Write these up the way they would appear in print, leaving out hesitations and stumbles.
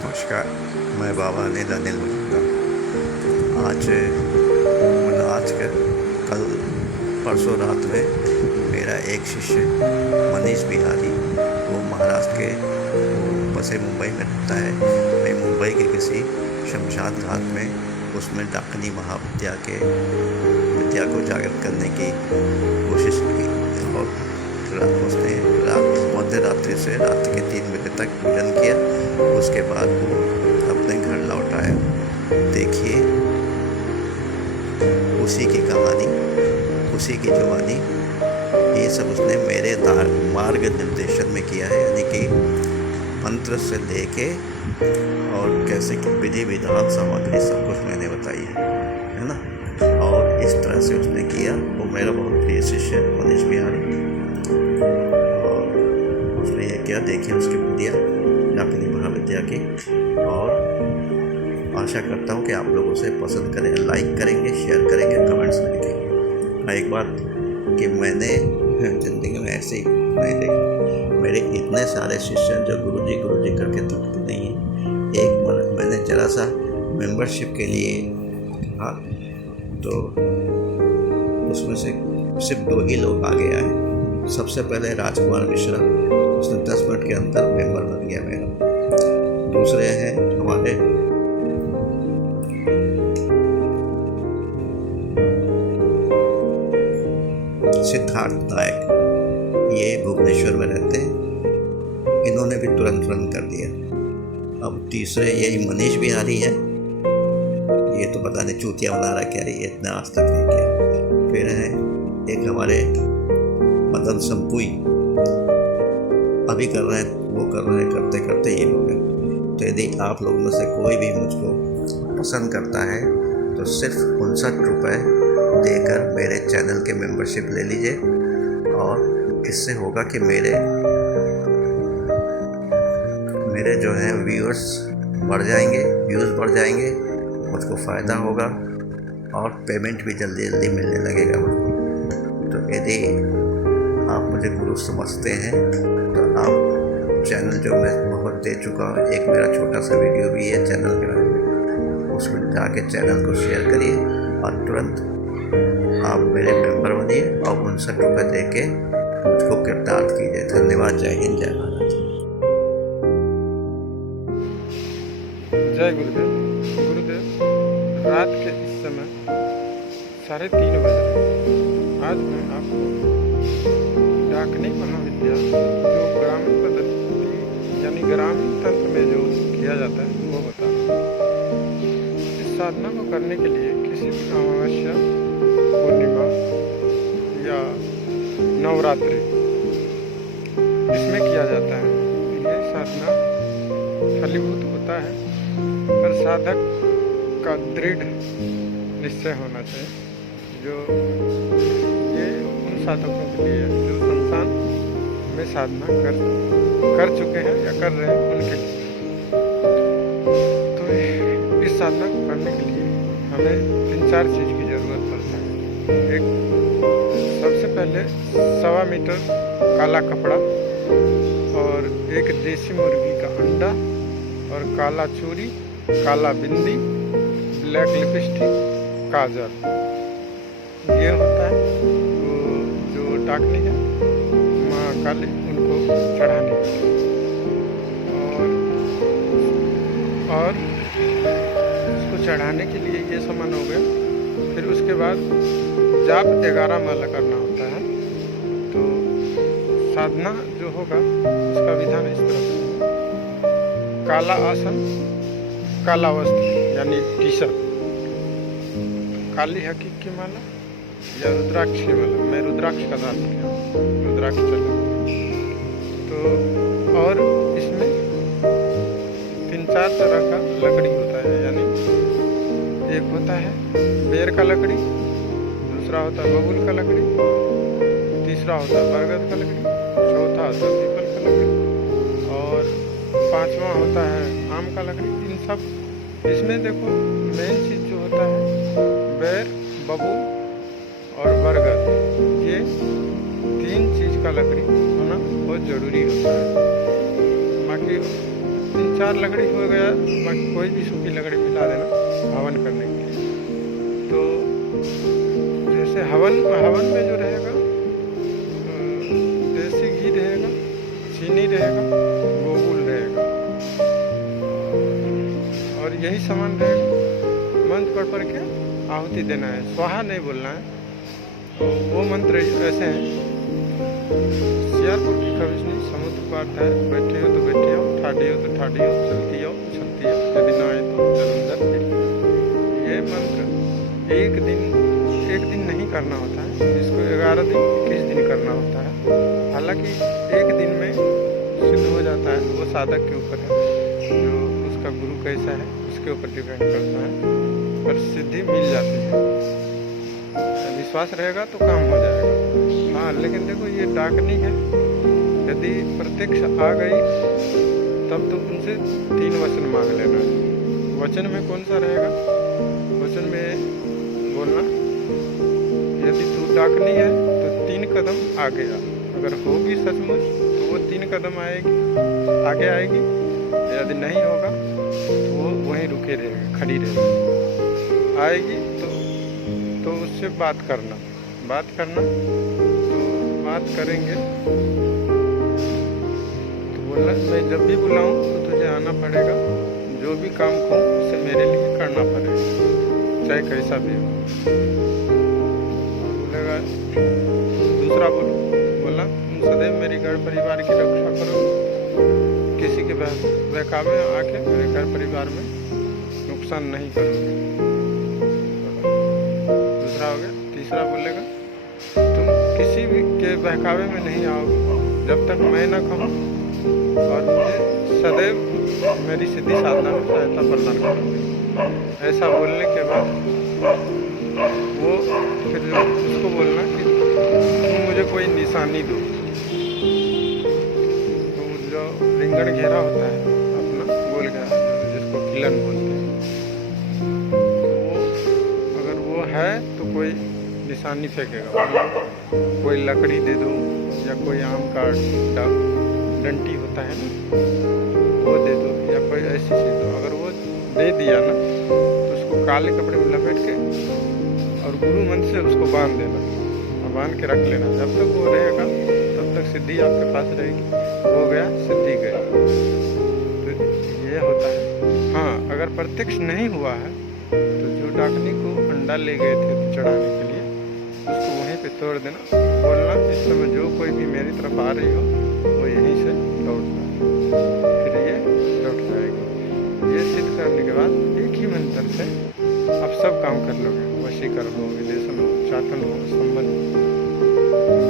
नमस्कार। मैं बाबा अनिल मजूमदार। आज मतलब आज के कल परसों रात में मेरा एक शिष्य मनीष बिहारी, वो महाराष्ट्र के, वो बसे मुंबई में रहता है। मैं मुंबई के किसी शमशान घाट में उसमें डाकनी महाविद्या के विद्या को जागृत करने की कोशिश की और उसने मध्य रात्रि से रात के 3 बजे तक पूजन किया। उसके बाद वो अपने घर लौट आया। देखिए, उसी की कहानी, उसी की जवानी, ये सब उसने मेरे मार्ग निर्देशन में किया है। यानी कि मंत्र से लेके और कैसे कि विधि विधान सामग्री सब कुछ मैंने बताई है ना। और इस तरह से उसने किया। वो मेरा बहुत प्रिय शिष्य है मनीष बिहारी। और उसने ये किया, देखिए उसकी विद्या डाकनी महाविद्या की। और आशा करता हूँ कि आप लोग उसे पसंद करें, लाइक करेंगे, शेयर करेंगे, कमेंट्स में लिखेंगे। एक बात कि मैंने ज़िंदगी में ऐसे ही नहीं देखा, मेरे इतने सारे शिष्य हैं जो गुरुजी करके थकते नहीं हैं। एक मैंने ज़रा सा मेंबरशिप के लिए कहा तो उसमें से सिर्फ 2 ही लोग आगे आए। सबसे पहले राजकुमार मिश्रा, उसने 10 मिनट के अंदर मेंबर बन गया मेरा। दूसरे हैं हमारे सिद्धार्थ नायक, ये भुवनेश्वर में रहते हैं। इन्होंने भी तुरंत कर दिया। अब तीसरे यही मनीष बिहारी है। ये तो पता नहीं चूतिया बना रहा क्या, ये इतना आज तक नहीं किया। फिर है एक हमारे मदन संपुई, अभी कर रहे हैं, वो कर रहे हैं, करते करते ये हो गए। तो यदि आप लोगों में से कोई भी मुझको पसंद करता है तो सिर्फ 59 रुपये देकर मेरे चैनल के मेंबरशिप ले लीजिए। और इससे होगा कि मेरे जो हैं व्यूअर्स बढ़ जाएंगे, व्यूज़ बढ़ जाएंगे, मुझको फ़ायदा होगा और पेमेंट भी जल्दी जल्दी मिलने लगेगा मुझको। तो यदि आप मुझे गुरु समझते हैं तो आप चैनल जो मैं बहुत दे चुका हूँ, एक मेरा छोटा सा वीडियो भी है चैनल के बारे में, उसमें जाके चैनल को शेयर करिए और तुरंत आप मेरे मेंबर बनिए और 59 रुपये दे के मुझको कृतार्थ कीजिए। धन्यवाद। जय हिंद, जय भारत। जय गुरुदेव। गुरुदेव, रात के इस समय 3:30 बज रहे। आज मैं आपको डाकनी महाविद्या, जो ग्रामीण पद्धति यानी ग्रामीण तंत्र में जो किया जाता है, वो बता रहा हूँ। इस साधना को करने के लिए किसी भी अमावस्या, पूर्णिमा या नवरात्रि इसमें किया जाता है। ये साधना फलीभूत होता है, पर साधक का दृढ़ निश्चय होना चाहिए। जो ये उन साधकों के लिए है जो संसार में साधना कर चुके हैं या कर रहे हैं, उनके लिए। तो इस साधना को करने के लिए हमें 3-4 चीज़ की ज़रूरत पड़ता है। एक, सबसे पहले 1.25 मीटर काला कपड़ा और एक देसी मुर्गी का अंडा और काला चूड़ी, काला बिंदी, ब्लैक लिपस्टिक, काजल, ये होता है। वो जो डाकनी है माँ काली, उनको चढ़ाने के लिए। और उसको चढ़ाने के लिए ये सामान हो गया। फिर उसके बाद जाप 11 माला करना होता है। तो साधना जो होगा उसका विधान इस तरह से, काला आसन, काला वस्त्र यानी टी-शर्ट, काली हकीक की माला या रुद्राक्ष की माला। मैं रुद्राक्ष का दान किया, रुद्राक्ष चला। तो और इसमें 3-4 तरह का लकड़ी होता है। यानी एक होता है बेर का लकड़ी, दूसरा होता है बबूल का लकड़ी, तीसरा होता है बरगद का लकड़ी, चौथा होता है पीपल का लकड़ी और 5वां होता है आम का लकड़ी। इन सब इसमें देखो, मेन चीज़ जो होता है बेर, बबूल और बरगद, ये 3 चीज़ का लकड़ी होना बहुत ज़रूरी होता है। बाकी 3-4 लकड़ी हो गया, बाकी कोई भी सूखी लकड़ी मिला देना हवन करने के लिए। तो जैसे हवन में जो रहेगा देसी घी रहेगा, चीनी रहेगा, गोगुल रहेगा और यही सामान रहेगा। मंत्र पढ़ के आहुति देना है, स्वाहा नहीं बोलना है। तो वो मंत्र ऐसे हैं, सियारपुर की खविशनी समुद्र पार है, बैठे हो तो बैठे हो, ठाढ़े हो तो ठाढ़े हो, चलती हो चलती हो, यदि ना आए तो जलंधर फिर। ये मंत्र एक दिन नहीं करना होता है, इसको 11 दिन 21 दिन करना होता है। हालांकि एक दिन में सिद्ध हो जाता है, वो साधक के ऊपर है, जो उसका गुरु कैसा है उसके ऊपर डिपेंड करता है, पर सिद्धि मिल जाती है। विश्वास रहेगा तो काम हो जाएगा। हाँ, लेकिन देखो ये डाकनी है, यदि प्रत्यक्ष आ गई तब तो उनसे 3 वचन मांग लेना। वचन में कौन सा रहेगा? वचन में बोलना यदि तू डाकनी है तो 3 कदम आगे आ। अगर होगी सचमुच तो वो 3 कदम आगे आएगी, यदि नहीं होगा तो वो वहीं रुके रहेगी, खड़ी रहेगी। आएगी तो उससे बात करना, तो बात करेंगे तो बोलना मैं जब भी बुलाऊं तो तुझे आना पड़ेगा, जो भी काम कहूँ उसे मेरे लिए करना पड़ेगा, चाहे कैसा भी हो। बोलेगा दूसरा बोला तुम सदैव मेरी घर परिवार की रक्षा करो, किसी के बहकावे में आके मेरे घर परिवार में नुकसान नहीं करोगे। दूसरा हो गया। तीसरा बोलेगा तुम किसी भी के बहकावे में नहीं आओगे जब तक मैं ना कहूँ, और मुझे सदैव मेरी सिद्धि साधना में सहायता प्रदान करोगे। ऐसा बोलने के बाद वो फिर उसको बोलना कि तुम मुझे कोई निशानी दो। तो जो रिंगण घेरा होता है अपना गोल घेरा, जिसको किलन बोलते हैं, तो अगर वो है तो कोई निशानी फेंकेगा, कोई लकड़ी दे दो या कोई आम का डंटी होता है ना वो दे दो, या कोई ऐसी चीज़ दो। अगर वो दे दिया ना तो उसको काले कपड़े में लपेट के और गुरु मंत्र से उसको बांध देना और बांध के रख लेना। जब तक वो रहेगा तब तक सिद्धि आपके पास रहेगी। हो गया, सिद्धि गई। तो ये होता है। हाँ, अगर प्रत्यक्ष नहीं हुआ है तो जो डाकनी को अंडा ले गए थे चढ़ाने के लिए उसको वहीं पे तोड़ देना, बोलना इस समय जो कोई भी मेरी तरफ आ रही हो वो यहीं से लौटना, फिर ये लौट जाएगी। ये सिद्ध करने के बाद एक ही मंत्र से आप सब काम कर लोगे। वशीकरण हो, विदेशन हो, चाटन हो, संबंध,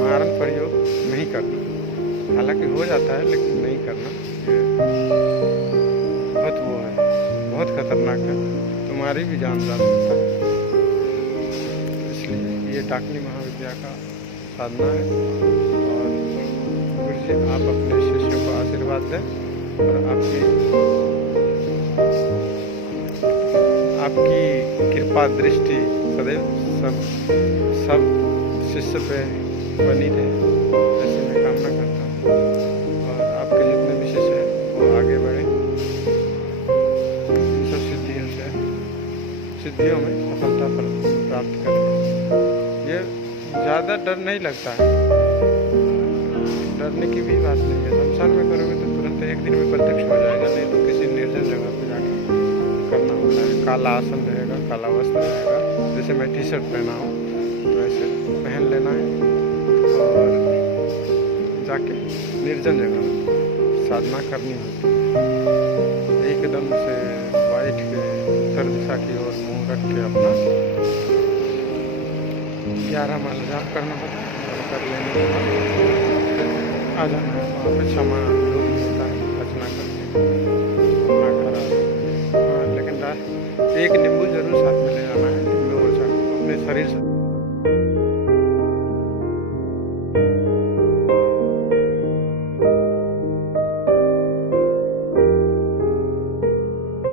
मारण प्रयोग नहीं करना। हालांकि हो जाता है लेकिन नहीं करना, ये बहुत खतरनाक है, तुम्हारी भी जान जा सकता है। इसलिए ये डाकनी महाविद्या का साधना है। और गुरु जी आप अपने शिष्यों को आशीर्वाद दें और आपकी कृपा दृष्टि सदैव सब शिष्य पे बनी रहे, ऐसे मैं कामना करता हूँ। और आपके जितने भी शिष्य हैं वो आगे बढ़ें, इन सब सिद्धियों में सफलता प्राप्त करें। ये ज़्यादा डर नहीं लगता है, डरने की भी बात नहीं है। शमशान में करोगे तो तुरंत एक दिन में प्रत्यक्ष हो जाएगा, नहीं तो किसी निर्जन जगह पर जाके करना होता है। काला आसन रहेगा, काला वस्त्र रहेगा, जैसे मैं टी-शर्ट पहना हूँ तो ऐसे पहन लेना है और जाके निर्जन जगह साधना करनी होती है। एकदम से बैठ के उत्तर दिशा की ओर मुँह रख के अपना 11 माला जाप करना होता है और कर लेने के बाद आ जाना है वहाँ पे क्षमा जो भी होता है अर्चना करके अपना घर आ जाना। हाँ, लेकिन एक नींबू जरूर साथ में ले जाना है, नींबू और अपने शरीर से